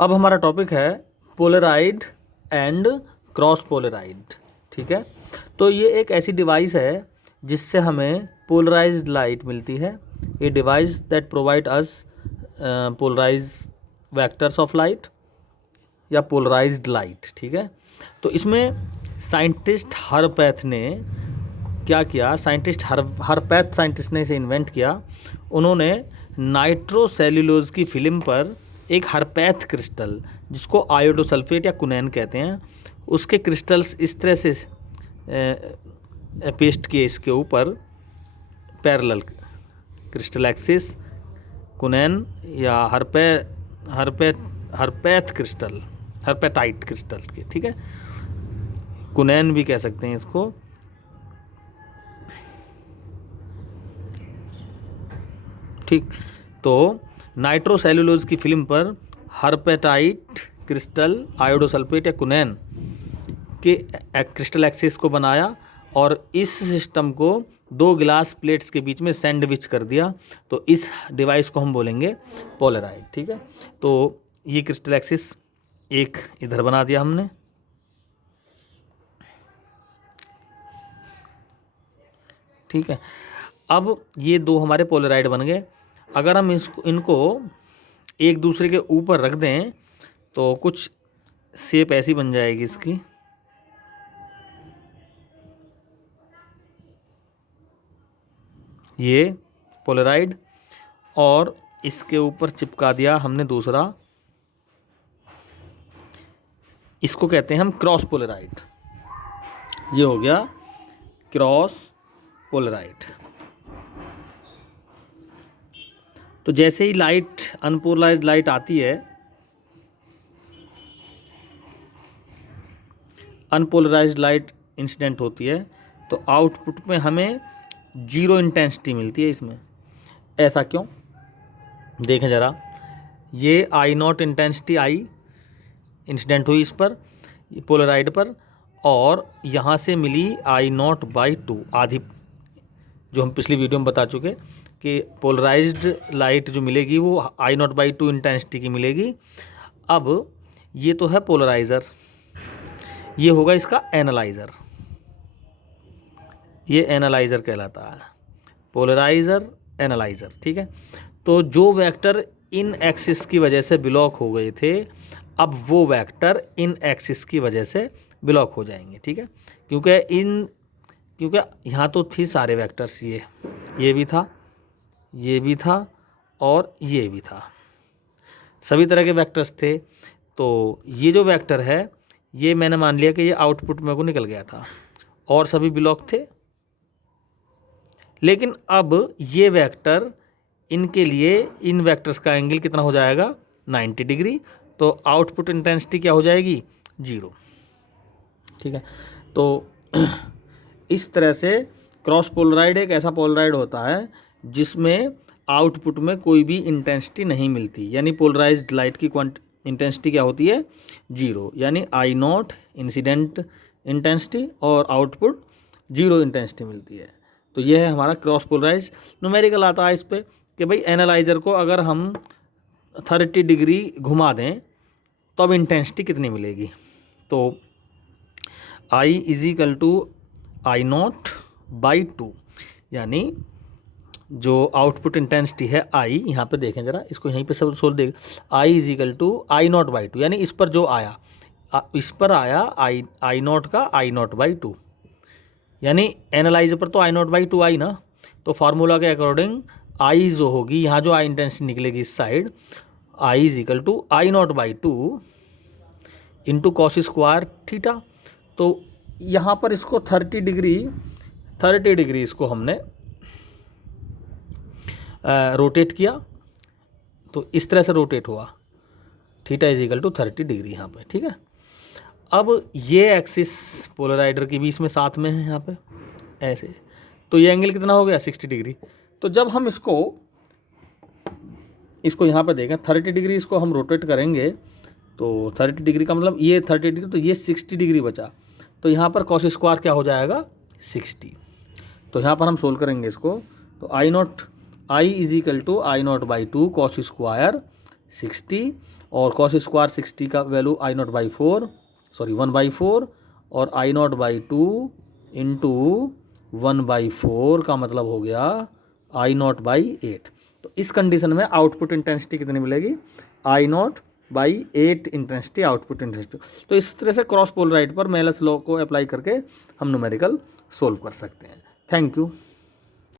अब हमारा टॉपिक है पोलराइड एंड क्रॉस पोलराइड। ठीक है, तो ये एक ऐसी डिवाइस है जिससे हमें पोलराइज्ड लाइट मिलती है। A device that provide us polarise vectors of light या पोलराइज्ड लाइट। ठीक है, तो इसमें साइंटिस्ट हरपैथ ने क्या किया, हरपैथ साइंटिस्ट ने इसे इन्वेंट किया। उन्होंने नाइट्रोसेल्यूलोज की फिल्म पर एक हरपैथ क्रिस्टल, जिसको आयोडोसल्फेट या कुनैन कहते हैं, उसके क्रिस्टल्स इस तरह से पेस्ट किए इसके ऊपर पैरेलल क्रिस्टल एक्सिस, कुनैन या हरपैथ क्रिस्टल, हरपैटाइट क्रिस्टल के। ठीक है, कुनैन भी कह सकते हैं इसको। ठीक, तो नाइट्रोसेल्यूलोज की फिल्म पर हरपेटाइट क्रिस्टल, आयोडोसल्फेट या कुनैन के क्रिस्टल एक्सिस को बनाया और इस सिस्टम को दो गिलास प्लेट्स के बीच में सैंडविच कर दिया। तो इस डिवाइस को हम बोलेंगे पोलराइड। ठीक है, तो ये क्रिस्टल एक्सिस एक इधर बना दिया हमने। ठीक है, अब ये दो हमारे पोलराइड बन गए। अगर हम इनको एक दूसरे के ऊपर रख दें तो कुछ शेप ऐसी बन जाएगी इसकी। ये पोलराइड, और इसके ऊपर चिपका दिया हमने दूसरा, इसको कहते हैं हम क्रॉस पोलराइड। ये हो गया क्रॉस पोलराइड। तो जैसे ही लाइट, अनपोलराइज्ड लाइट आती है, अनपोलराइज्ड लाइट इंसिडेंट होती है, तो आउटपुट में हमें जीरो इंटेंसिटी मिलती है इसमें। ऐसा क्यों, देखें ज़रा। ये आई नॉट इंटेंसिटी आई इंसिडेंट हुई इस पर, पोलराइड पर, और यहाँ से मिली आई नॉट बाई टू, आधी, जो हम पिछली वीडियो में बता चुके कि पोलराइज्ड लाइट जो मिलेगी वो आई नॉट बाई टू इंटेंसिटी की मिलेगी। अब ये तो है पोलराइज़र, ये होगा इसका एनालाइज़र। ये एनालाइज़र कहलाता है, पोलराइज़र, एनालाइज़र। ठीक है, तो जो वेक्टर इन एक्सिस की वजह से ब्लॉक हो गए थे, अब वो वेक्टर इन एक्सिस की वजह से ब्लॉक हो जाएंगे। ठीक है, क्योंकि यहाँ तो थी सारे वेक्टर्स, ये भी था, ये भी था, और ये भी था, सभी तरह के वेक्टर्स थे। तो ये जो वेक्टर है, ये मैंने मान लिया कि ये आउटपुट में को निकल गया था और सभी ब्लॉक थे। लेकिन अब ये वेक्टर, इनके लिए इन वेक्टर्स का एंगल कितना हो जाएगा, 90 डिग्री। तो आउटपुट इंटेंसिटी क्या हो जाएगी, 0। ठीक है, तो इस तरह से क्रॉस पोलराइड एक ऐसा पोलराइड होता है जिसमें आउटपुट में कोई भी इंटेंसिटी नहीं मिलती, यानी पोलराइज्ड लाइट की इंटेंसिटी क्या होती है, 0, यानी आई नॉट इंसिडेंट इंटेंसिटी और आउटपुट 0 इंटेंसिटी मिलती है। तो यह है हमारा क्रॉस पोलराइज। न्यूमेरिकल आता है इस पर कि भाई एनालाइज़र को अगर हम 30 डिग्री घुमा दें तो अब इंटेंसिटी कितनी मिलेगी। तो I is equal to I not by two, यानी जो आउटपुट इंटेंसिटी है आई, यहाँ पे देखें ज़रा, इसको यहीं पे सब सोच देख, I is equal to I not by two, यानी इस पर जो आया, इस पर आया आई नॉट का आई नॉट बाई टू, यानी एनालाइजर पर तो आई नॉट बाई टू आई ना। तो फार्मूला के अकॉर्डिंग आई जो होगी, यहाँ जो आई इंटेंसिटी निकलेगी इस साइड, I is equal to I not by two into cos square theta. तो यहाँ पर इसको 30 डिग्री इसको हमने रोटेट किया, तो इस तरह से रोटेट हुआ, theta is equal to 30 degree यहाँ पे। ठीक है, अब ये एक्सिस पोलराइडर की भी इसमें साथ में है यहाँ पे ऐसे, तो ये एंगल कितना हो गया, 60 डिग्री। तो जब हम इसको यहाँ पे देखें 30 डिग्री, इसको हम रोटेट करेंगे तो 30 डिग्री का मतलब ये 30 डिग्री, तो ये 60 डिग्री बचा। तो यहाँ पर कॉस स्क्वायर क्या हो जाएगा, 60। तो यहाँ पर हम सोल्व करेंगे इसको, तो I is equal to I not by two cos square 60 और कॉस स्क्वायर 60 का वैल्यू I0/4 सॉरी 1/4 और I0/2 इंटू 1/4 का मतलब हो गया I0/8। तो इस कंडीशन में आउटपुट इंटेंसिटी कितनी मिलेगी? I0/8 intensity output intensity. तो इस तरह से क्रॉस पोलराइड पर मेलस लॉ को अप्लाई करके हम न्यूमेरिकल सोल्व कर सकते हैं। Thank you.